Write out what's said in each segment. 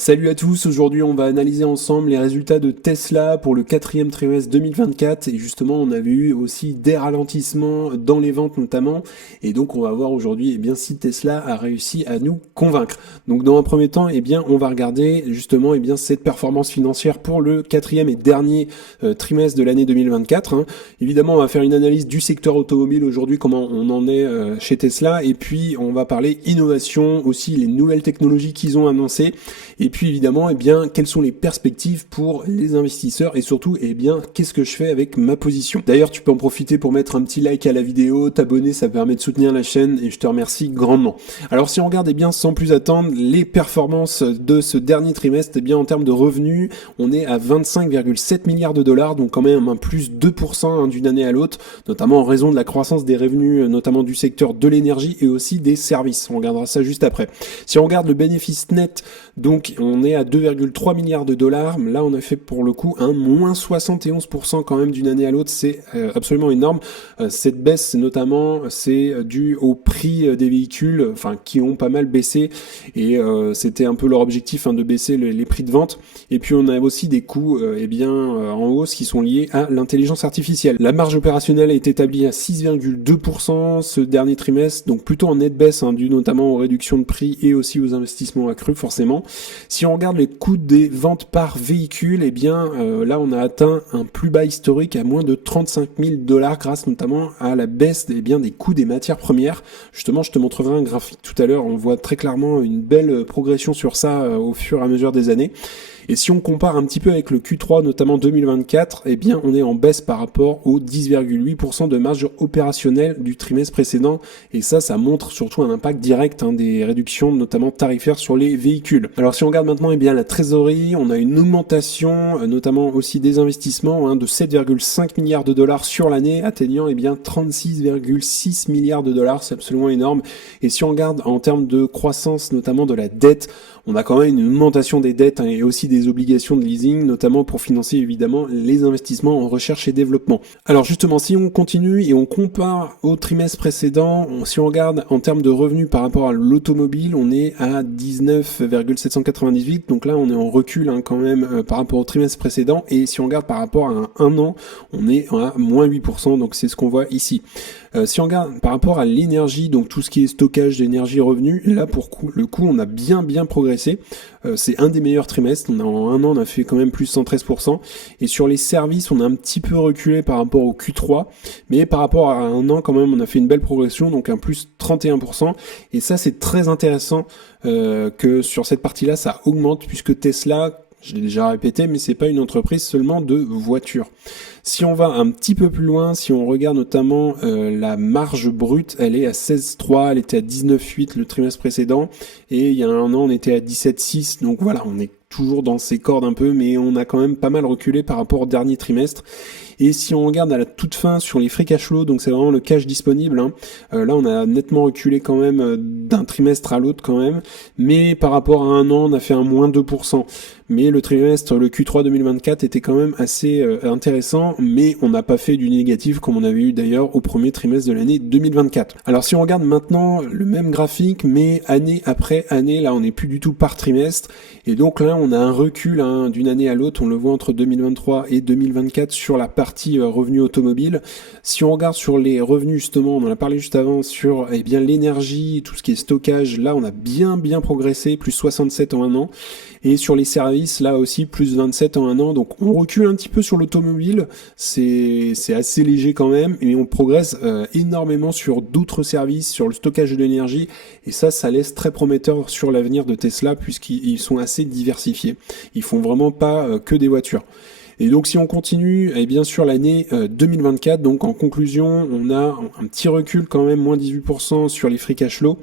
Salut à tous, aujourd'hui on va analyser ensemble les résultats de Tesla pour le quatrième trimestre 2024 et justement on avait eu aussi des ralentissements dans les ventes notamment et donc on va voir aujourd'hui si Tesla a réussi à nous convaincre. Donc dans un premier temps on va regarder justement cette performance financière pour le quatrième et dernier trimestre de l'année 2024. Évidemment on va faire une analyse du secteur automobile aujourd'hui, comment on en est chez Tesla, et puis on va parler innovation, aussi les nouvelles technologies qu'ils ont annoncées. Et puis évidemment, quelles sont les perspectives pour les investisseurs et surtout, qu'est-ce que je fais avec ma position. D'ailleurs, tu peux en profiter pour mettre un petit like à la vidéo, t'abonner, ça permet de soutenir la chaîne et je te remercie grandement. Alors si on regarde sans plus attendre les performances de ce dernier trimestre, en termes de revenus, on est à 25,7 milliards de dollars, donc quand même un plus 2% d'une année à l'autre, notamment en raison de la croissance des revenus, notamment du secteur de l'énergie et aussi des services. On regardera ça juste après. Si on regarde le bénéfice net, donc on est à 2,3 milliards de dollars. Là, on a fait pour le coup un moins 71% quand même d'une année à l'autre. C'est absolument énorme. Cette baisse, notamment, c'est dû au prix des véhicules, qui ont pas mal baissé. Et c'était un peu leur objectif, de baisser les prix de vente. Et puis, on a aussi des coûts, en hausse qui sont liés à l'intelligence artificielle. La marge opérationnelle est établie à 6,2% ce dernier trimestre, donc plutôt en nette baisse, dû notamment aux réductions de prix et aussi aux investissements accrus, forcément. Si on regarde les coûts des ventes par véhicule, là on a atteint un plus bas historique à moins de 35 000 dollars grâce notamment à la baisse des coûts des matières premières. Justement, je te montrerai un graphique tout à l'heure, on voit très clairement une belle progression sur ça au fur et à mesure des années. Et si on compare un petit peu avec le Q3, notamment 2024, on est en baisse par rapport aux 10,8% de marge opérationnelle du trimestre précédent. Et ça montre surtout un impact direct des réductions, notamment tarifaires sur les véhicules. Alors si on regarde maintenant la trésorerie, on a une augmentation, notamment aussi des investissements, de 7,5 milliards de dollars sur l'année, atteignant 36,6 milliards de dollars. C'est absolument énorme. Et si on regarde en termes de croissance, notamment de la dette, on a quand même une augmentation des dettes et aussi des obligations de leasing, notamment pour financer évidemment les investissements en recherche et développement. Alors justement, si on continue et on compare au trimestre précédent, si on regarde en termes de revenus par rapport à l'automobile, on est à 19,798, donc là on est en recul quand même par rapport au trimestre précédent, et si on regarde par rapport à un an, on est à moins 8%, donc c'est ce qu'on voit ici. Si on regarde par rapport à l'énergie, donc tout ce qui est stockage d'énergie revenu, là pour le coup on a bien progressé. C'est un des meilleurs trimestres. En un an on a fait quand même plus 113%. Et sur les services on a un petit peu reculé par rapport au Q3, mais par rapport à un an quand même on a fait une belle progression, donc un plus 31%. Et ça c'est très intéressant que sur cette partie-là ça augmente, puisque Tesla, je l'ai déjà répété, mais c'est pas une entreprise seulement de voitures. Si on va un petit peu plus loin, si on regarde notamment la marge brute, elle est à 16,3, elle était à 19,8 le trimestre précédent, et il y a un an on était à 17,6, donc voilà, on est toujours dans ces cordes un peu, mais on a quand même pas mal reculé par rapport au dernier trimestre. Et si on regarde à la toute fin sur les free cash flow, donc c'est vraiment le cash disponible, là on a nettement reculé quand même d'un trimestre à l'autre quand même, mais par rapport à un an on a fait un moins 2%. Mais le trimestre, le Q3 2024 était quand même assez intéressant, mais on n'a pas fait du négatif comme on avait eu d'ailleurs au premier trimestre de l'année 2024. Alors si on regarde maintenant le même graphique, mais année après année, là on n'est plus du tout par trimestre, et donc là on a un recul d'une année à l'autre, on le voit entre 2023 et 2024 sur la partie revenu automobile. Si on regarde sur les revenus, justement, on en a parlé juste avant, sur l'énergie, tout ce qui est stockage, là on a bien progressé, plus 67 en un an. Et sur les services, là aussi, plus 27 en un an. Donc on recule un petit peu sur l'automobile, c'est assez léger quand même, et on progresse énormément sur d'autres services, sur le stockage de l'énergie, et ça laisse très prometteur sur l'avenir de Tesla, puisqu'ils sont assez diversifiés. Ils font vraiment pas que des voitures. Et donc si on continue, sur l'année 2024, donc en conclusion, on a un petit recul quand même, moins 18% sur les free cash flow.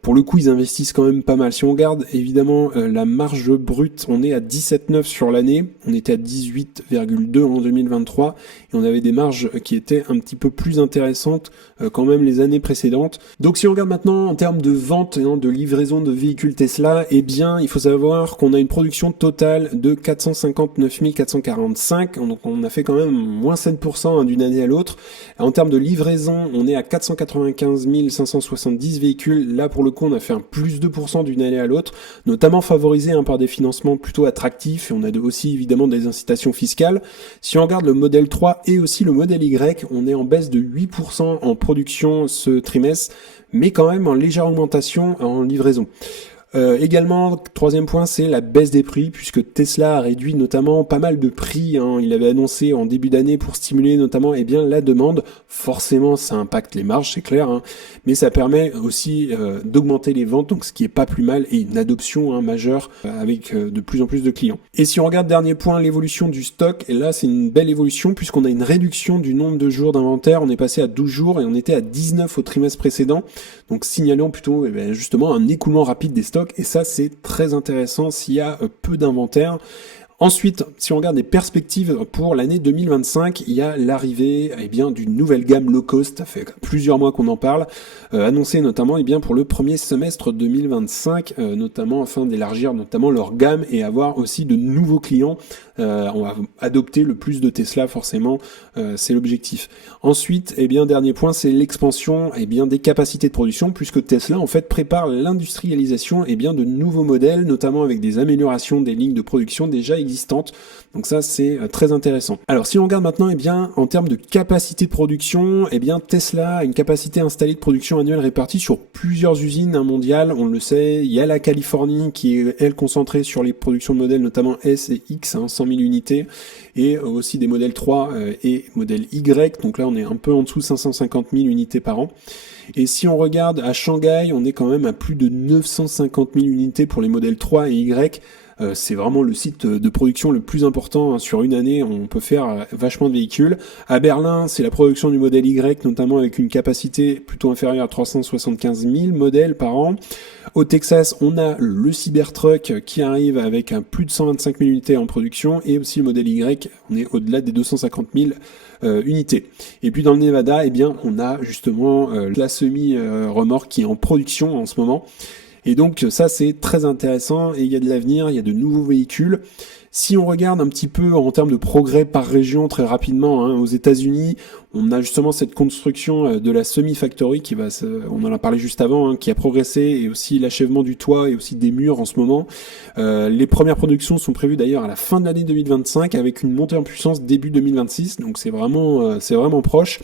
Pour le coup, ils investissent quand même pas mal. Si on regarde évidemment la marge brute, on est à 17,9 sur l'année, on était à 18,2 en 2023, et on avait des marges qui étaient un petit peu plus intéressantes quand même les années précédentes. Donc si on regarde maintenant en termes de vente et de livraison de véhicules Tesla, il faut savoir qu'on a une production totale de 459 445, donc on a fait quand même moins 7% d'une année à l'autre. En termes de livraison, on est à 495 570 véhicules, véhicule, là pour le coup on a fait un plus 2% d'une année à l'autre, notamment favorisé par des financements plutôt attractifs, et on a aussi évidemment des incitations fiscales. Si on regarde le modèle 3 et aussi le modèle Y, on est en baisse de 8% en production ce trimestre, mais quand même en légère augmentation en livraison. Également, troisième point, c'est la baisse des prix, puisque Tesla a réduit notamment pas mal de prix, hein. Il avait annoncé en début d'année pour stimuler notamment la demande. Forcément, ça impacte les marges, c'est clair, hein, mais ça permet aussi d'augmenter les ventes, donc ce qui est pas plus mal, et une adoption majeure avec de plus en plus de clients. Et si on regarde, dernier point, l'évolution du stock, et là c'est une belle évolution, puisqu'on a une réduction du nombre de jours d'inventaire. On est passé à 12 jours et on était à 19 au trimestre précédent, donc signalons plutôt justement un écoulement rapide des stocks. Et ça, c'est très intéressant s'il y a peu d'inventaire. Ensuite, si on regarde les perspectives pour l'année 2025, il y a l'arrivée d'une nouvelle gamme low cost. Ça fait plusieurs mois qu'on en parle, annoncée notamment pour le premier semestre 2025, notamment afin d'élargir notamment leur gamme et avoir aussi de nouveaux clients. On va adopter le plus de Tesla forcément, c'est l'objectif. Ensuite, dernier point, c'est l'expansion des capacités de production, puisque Tesla en fait prépare l'industrialisation de nouveaux modèles, notamment avec des améliorations des lignes de production déjà existantes. Donc ça, c'est très intéressant. Alors si on regarde maintenant en termes de capacité de production, Tesla a une capacité installée de production annuelle répartie sur plusieurs usines mondiales. On le sait, il y a la Californie qui est elle concentrée sur les productions de modèles notamment S et X, 100 000 unités, et aussi des modèles 3 et modèle Y. Donc là on est un peu en dessous de 550 000 unités par an. Et si on regarde à Shanghai, on est quand même à plus de 950 000 unités pour les modèles 3 et Y. C'est vraiment le site de production le plus important, hein. Sur une année, on peut faire vachement de véhicules. À Berlin, c'est la production du modèle Y, notamment avec une capacité plutôt inférieure à 375 000 modèles par an. Au Texas, on a le Cybertruck qui arrive avec plus de 125 000 unités en production, et aussi le modèle Y, on est au-delà des 250 000 unités. Et puis dans le Nevada, on a justement la semi-remorque qui est en production en ce moment. Et donc ça, c'est très intéressant, et il y a de l'avenir, il y a de nouveaux véhicules. Si on regarde un petit peu en termes de progrès par région très rapidement, aux États-Unis, on a justement cette construction de la semi-factory on en a parlé juste avant, qui a progressé, et aussi l'achèvement du toit et aussi des murs en ce moment. Les premières productions sont prévues d'ailleurs à la fin de l'année 2025 avec une montée en puissance début 2026, donc c'est vraiment proche.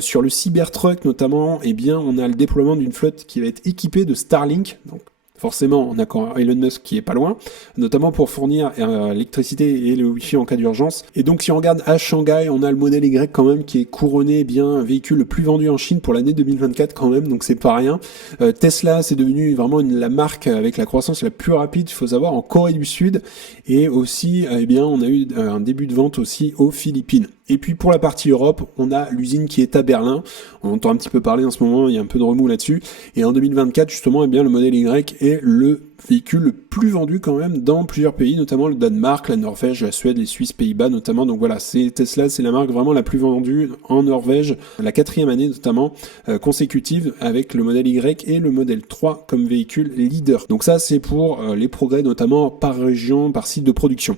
Sur le Cybertruck notamment, on a le déploiement d'une flotte qui va être équipée de Starlink, donc forcément, on a quand Elon Musk qui est pas loin, notamment pour fournir l'électricité et le Wi-Fi en cas d'urgence. Et donc, si on regarde à Shanghai, on a le modèle Y quand même qui est couronné un véhicule le plus vendu en Chine pour l'année 2024 quand même, donc c'est pas rien. Tesla, c'est devenu vraiment la marque avec la croissance la plus rapide, il faut savoir, en Corée du Sud. Et aussi, on a eu un début de vente aussi aux Philippines. Et puis pour la partie Europe, on a l'usine qui est à Berlin. On entend un petit peu parler en ce moment, il y a un peu de remous là-dessus. Et en 2024, justement, le modèle Y est le véhicule le plus vendu quand même dans plusieurs pays, notamment le Danemark, la Norvège, la Suède, les Suisses, Pays-Bas notamment. Donc voilà, Tesla, c'est la marque vraiment la plus vendue en Norvège, la 4e année notamment consécutive, avec le modèle Y et le modèle 3 comme véhicule leader. Donc ça, c'est pour les progrès notamment par région, par site de production.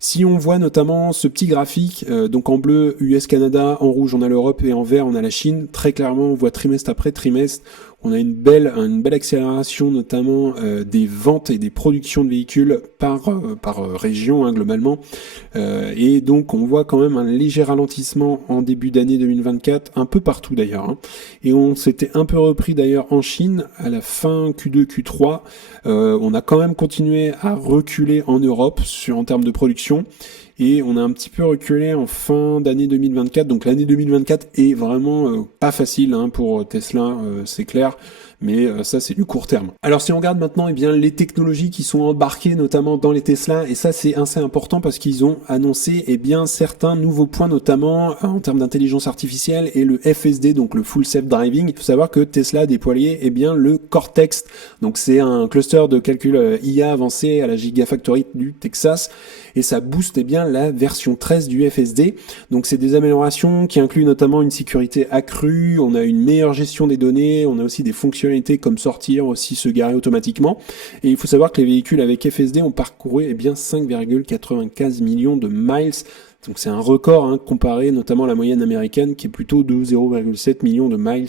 Si on voit notamment ce petit graphique, donc en bleu US-Canada, en rouge on a l'Europe et en vert on a la Chine, très clairement on voit trimestre après trimestre, on a une belle accélération notamment des ventes et des productions de véhicules par région globalement, et donc on voit quand même un léger ralentissement en début d'année 2024, un peu partout d'ailleurs, et on s'était un peu repris d'ailleurs en Chine à la fin Q2, Q3, on a quand même continué à reculer en Europe en termes de production, et on a un petit peu reculé en fin d'année 2024, donc l'année 2024 est vraiment pas facile pour Tesla, c'est clair, mais ça c'est du court terme. Alors si on regarde maintenant les technologies qui sont embarquées notamment dans les Tesla, et ça c'est assez important parce qu'ils ont annoncé certains nouveaux points, notamment en termes d'intelligence artificielle et le FSD, donc le Full Self Driving. Il faut savoir que Tesla a déployé le Cortex, donc c'est un cluster de calcul IA avancé à la Gigafactory du Texas, et ça booste la version 13 du FSD. Donc c'est des améliorations qui incluent notamment une sécurité accrue, on a une meilleure gestion des données, on a aussi des fonctionnalités comme sortir, aussi se garer automatiquement. Et il faut savoir que les véhicules avec FSD ont parcouru 5,95 millions de miles Donc c'est un record comparé notamment à la moyenne américaine qui est plutôt de 0,7 millions de miles.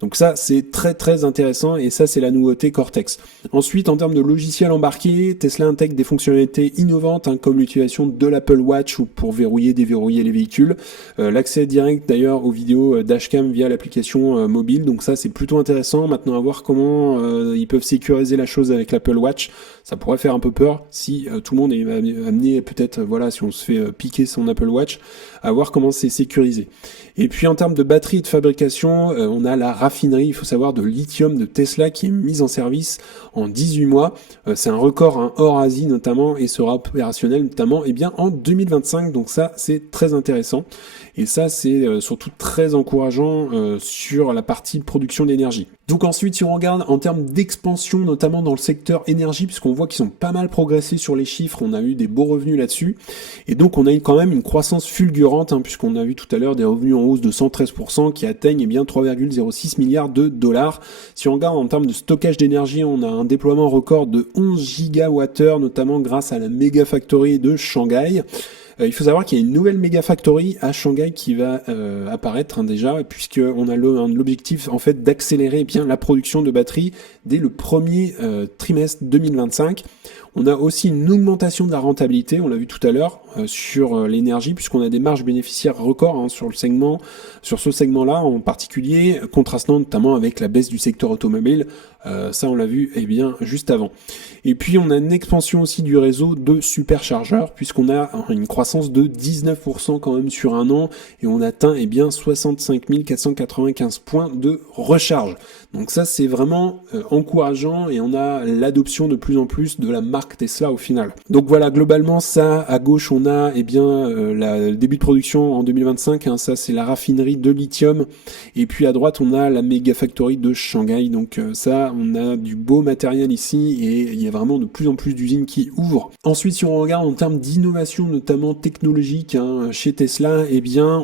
Donc ça c'est très très intéressant et ça c'est la nouveauté Cortex. Ensuite en termes de logiciel embarqué, Tesla intègre des fonctionnalités innovantes comme l'utilisation de l'Apple Watch ou pour verrouiller, déverrouiller les véhicules. L'accès direct d'ailleurs aux vidéos dashcam via l'application mobile. Donc ça c'est plutôt intéressant. Maintenant à voir comment ils peuvent sécuriser la chose avec l'Apple Watch. Ça pourrait faire un peu peur si tout le monde est amené peut-être, voilà, si on se fait piquer son Apple Watch, à voir comment c'est sécurisé. Et puis en termes de batterie et de fabrication, on a la raffinerie, il faut savoir, de lithium de Tesla qui est mise en service en 18 mois. C'est un record hors Asie notamment et sera opérationnel notamment en 2025. Donc ça, c'est très intéressant. Et ça, c'est surtout très encourageant sur la partie production d'énergie. Donc ensuite, si on regarde en termes d'expansion, notamment dans le secteur énergie, puisqu'on voit qu'ils ont pas mal progressé sur les chiffres, on a eu des beaux revenus là-dessus. Et donc on a eu quand même une croissance fulgurante, puisqu'on a vu tout à l'heure des revenus en hausse de 113% qui atteignent 3,06 milliards de dollars. Si on regarde en termes de stockage d'énergie, on a un déploiement record de 11 gigawattheures, notamment grâce à la Mega Factory de Shanghai. Il faut savoir qu'il y a une nouvelle méga factory à Shanghai qui va apparaître déjà, puisqu'on a l'objectif en fait d'accélérer la production de batteries dès le premier trimestre 2025. On a aussi une augmentation de la rentabilité, on l'a vu tout à l'heure, sur l'énergie, puisqu'on a des marges bénéficiaires records sur ce segment-là en particulier, contrastant notamment avec la baisse du secteur automobile. Ça, on l'a vu juste avant. Et puis, on a une expansion aussi du réseau de superchargeurs, puisqu'on a une croissance de 19% quand même sur un an, et on atteint 65 495 points de recharge. Donc ça, c'est vraiment encourageant, et on a l'adoption de plus en plus de la marque Tesla au final. Donc voilà, globalement, ça, à gauche, on a le début de production en 2025, ça c'est la raffinerie de lithium, et puis à droite, on a la Mega Factory de Shanghai. Donc ça, on a du beau matériel ici, et il y a vraiment de plus en plus d'usines qui ouvrent. Ensuite, si on regarde en termes d'innovation, notamment technologique, chez Tesla,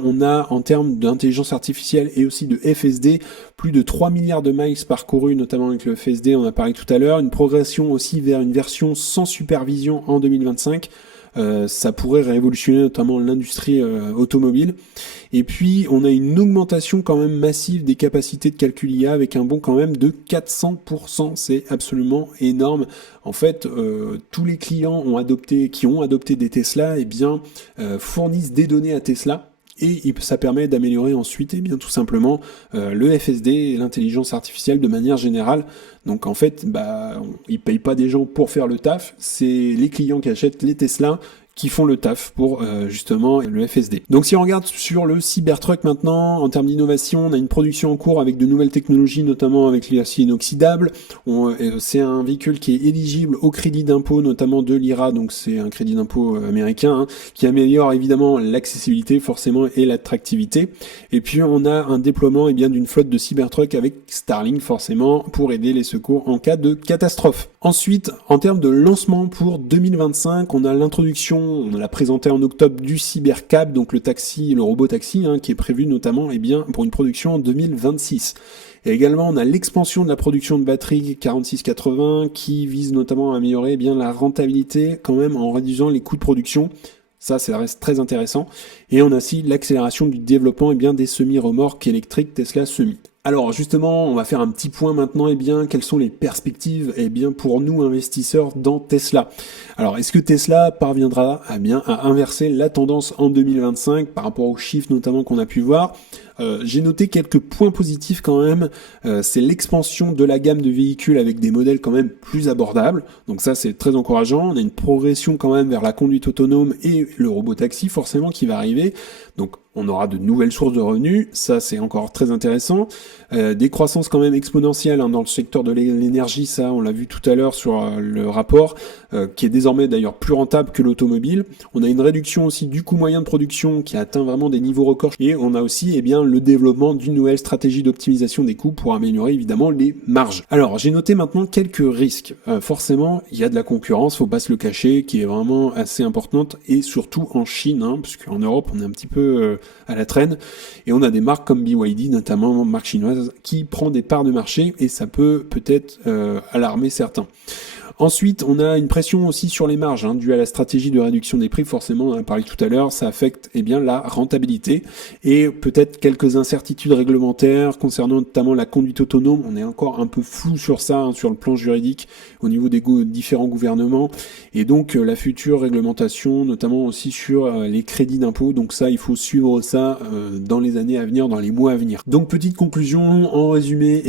on a en termes d'intelligence artificielle et aussi de FSD, plus de 3 milliards de miles parcourus, notamment avec le FSD, on a parlé tout à l'heure, une progression aussi vers une version sans supervision en 2025. Ça pourrait révolutionner notamment l'industrie automobile. Et puis, on a une augmentation quand même massive des capacités de calcul IA avec un bond quand même de 400%. C'est absolument énorme. En fait, tous les clients qui ont adopté des Tesla, fournissent des données à Tesla. Et ça permet d'améliorer ensuite, tout simplement, le FSD et l'intelligence artificielle de manière générale. Donc en fait, ils payent pas des gens pour faire le taf, c'est les clients qui achètent les Tesla qui font le taf pour justement le FSD. Donc si on regarde sur le Cybertruck maintenant, en termes d'innovation, on a une production en cours avec de nouvelles technologies, notamment avec l'acier inoxydable. C'est un véhicule qui est éligible au crédit d'impôt, notamment de l'IRA, donc c'est un crédit d'impôt américain, qui améliore évidemment l'accessibilité forcément et l'attractivité. Et puis on a un déploiement d'une flotte de Cybertruck avec Starlink forcément pour aider les secours en cas de catastrophe. Ensuite, en termes de lancement pour 2025, on a l'introduction, on l'a présenté en octobre, du Cybercab, donc le robot taxi, qui est prévu notamment pour une production en 2026. Et également, on a l'expansion de la production de batteries 4680 qui vise notamment à améliorer la rentabilité quand même en réduisant les coûts de production. Ça reste très intéressant. Et on a aussi l'accélération du développement des semi-remorques électriques Tesla Semi. Alors justement, on va faire un petit point maintenant, quelles sont les perspectives pour nous investisseurs dans Tesla. Alors est-ce que Tesla parviendra à inverser la tendance en 2025 par rapport aux chiffres notamment qu'on a pu voir? J'ai noté quelques points positifs quand même, c'est l'expansion de la gamme de véhicules avec des modèles quand même plus abordables, donc ça c'est très encourageant. On a une progression quand même vers la conduite autonome et le robot taxi forcément qui va arriver, donc on aura de nouvelles sources de revenus, ça c'est encore très intéressant. Des croissances quand même exponentielles dans le secteur de l'énergie, ça on l'a vu tout à l'heure sur le rapport, qui est désormais d'ailleurs plus rentable que l'automobile. On a une réduction aussi du coût moyen de production qui a atteint vraiment des niveaux records, et on a aussi le développement d'une nouvelle stratégie d'optimisation des coûts pour améliorer évidemment les marges. Alors j'ai noté maintenant quelques risques. Forcément il y a de la concurrence, faut pas se le cacher, qui est vraiment assez importante, et surtout en Chine, parce qu'en Europe on est un petit peu à la traîne, et on a des marques comme BYD, notamment marque chinoise, qui prend des parts de marché, et ça peut peut-être alarmer certains. Ensuite, on a une pression aussi sur les marges, due à la stratégie de réduction des prix, forcément, on en a parlé tout à l'heure, ça affecte la rentabilité et peut-être quelques incertitudes réglementaires concernant notamment la conduite autonome. On est encore un peu flou sur ça, sur le plan juridique, au niveau des différents gouvernements, et donc la future réglementation, notamment aussi sur les crédits d'impôt. Donc ça, il faut suivre ça dans les années à venir, dans les mois à venir. Donc petite conclusion, en résumé,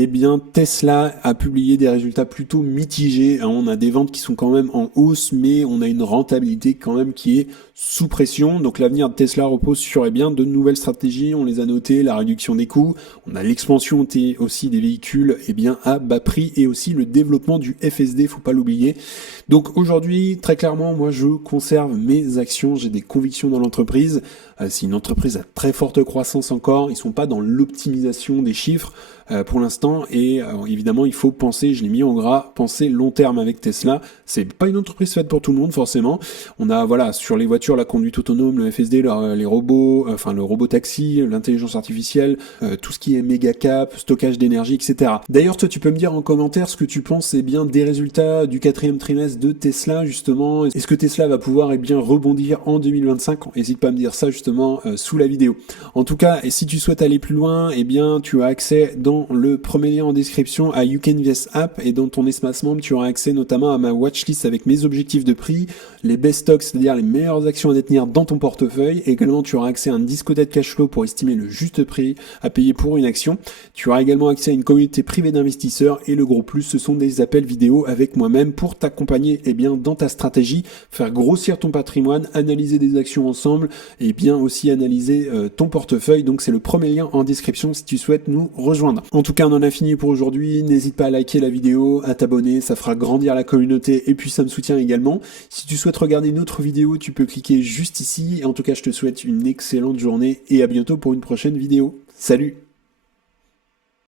Tesla a publié des résultats plutôt mitigés. On a des ventes qui sont quand même en hausse, mais on a une rentabilité quand même qui est sous pression. Donc l'avenir de Tesla repose sur de nouvelles stratégies. On les a notées, la réduction des coûts, on a l'expansion aussi des véhicules à bas prix, et aussi le développement du FSD, faut pas l'oublier. Donc aujourd'hui, très clairement, moi je conserve mes actions, j'ai des convictions dans l'entreprise. C'est une entreprise à très forte croissance encore, ils sont pas dans l'optimisation des chiffres pour l'instant, et évidemment il faut penser, je l'ai mis en gras, penser long terme avec Tesla. C'est pas une entreprise faite pour tout le monde forcément. On a sur les voitures la conduite autonome, le FSD, les robots, le robot taxi, l'intelligence artificielle, tout ce qui est méga cap, stockage d'énergie, etc. D'ailleurs toi tu peux me dire en commentaire ce que tu penses des résultats du 4e trimestre de Tesla justement. Est-ce que Tesla va pouvoir rebondir en 2025? N'hésite pas à me dire ça justement sous la vidéo. En tout cas, et si tu souhaites aller plus loin, tu as accès dans le premier lien en description à You Can Invest App, et dans ton espace membre tu auras accès notamment à ma watchlist avec mes objectifs de prix, les best stocks, c'est-à-dire les meilleures actions à détenir dans ton portefeuille, et également tu auras accès à un discothèque cash flow pour estimer le juste prix à payer pour une action. Tu auras également accès à une communauté privée d'investisseurs, et le gros plus, ce sont des appels vidéo avec moi-même pour t'accompagner dans ta stratégie, faire grossir ton patrimoine, analyser des actions ensemble, et aussi analyser ton portefeuille. Donc c'est le premier lien en description si tu souhaites nous rejoindre. En tout cas, on en a fini pour aujourd'hui. N'hésite pas à liker la vidéo, à t'abonner, ça fera grandir la communauté et puis ça me soutient également. Si tu souhaites regarder une autre vidéo, tu peux cliquer juste ici. Et en tout cas, je te souhaite une excellente journée et à bientôt pour une prochaine vidéo. Salut!